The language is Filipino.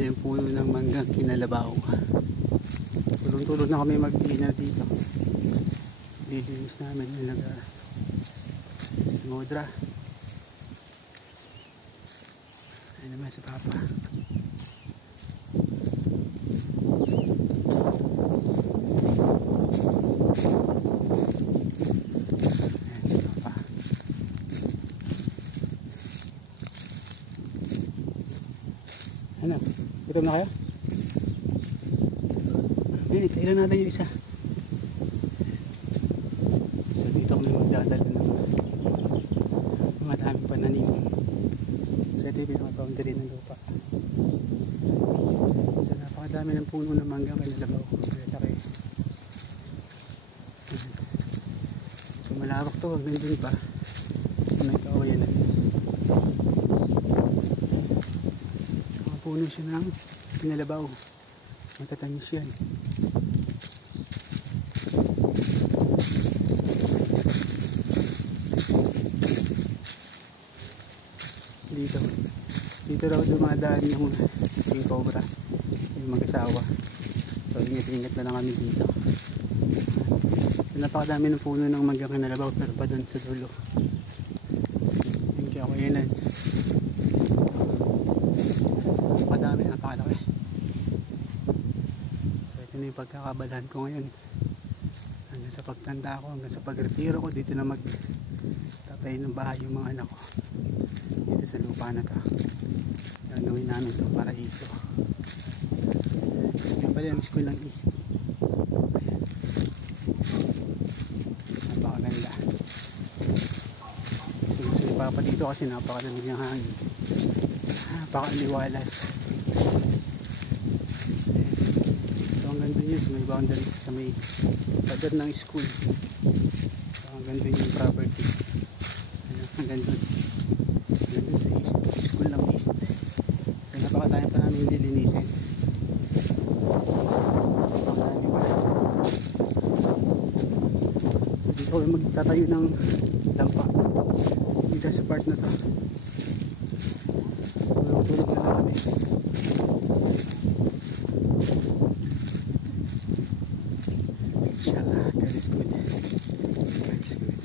Ito yung puno ng manggang Kinalabaw. Tulong-tulong na kami mag-dinner dito. Dilinis namin yung nag-smodra. Ayun naman si Papa. Ayan si Papa. Ano? Gutom na kayo? Ayun, kailan natin yung isa. So dito kami magdadala ng mga daming pananim. So ito yung pinaka-boundary ng lupa. So napakadami ng puno ng manggang Kinalabaw. Laki. So malawak to, hanggang dun pa. May kawayan natin. Mga puno siya ng Kinalabaw. Matatamis yan. Dito raw dumadaan yung king cobra, yung mag-asawa. So ingat-ingat na lang kami dito. So napakadami ng puno ng manggang Kinalabaw, pero pa doon sa dulo. Yung kawayanan. Napakalaki, napakalaki. So ito na yung pagkakabalahan ko ngayon. Hanggang sa pagtanda ko, hanggang sa pagretiro ko, dito na magtatay ng bahay yung mga anak ko. Dito sa lupa na to. Gagawin namin ito paraiso. Yan pala yung school ng East. Ayan. Napakaganda. Gusto ni Papa dito kasi napakalamig ng hangin. Napakaliwalas. So hanggang dun yun sa may boundary, sa may pader ng school. So hanggang dun yung property. Hanggang dun. Hanggang dun sa East. School ng East. So napakatayo pa namin lilinisin. So dito kami magtatayo ng dampa dito sa part na to. Tulog na lang kami. Inshallah, God is good. God is good.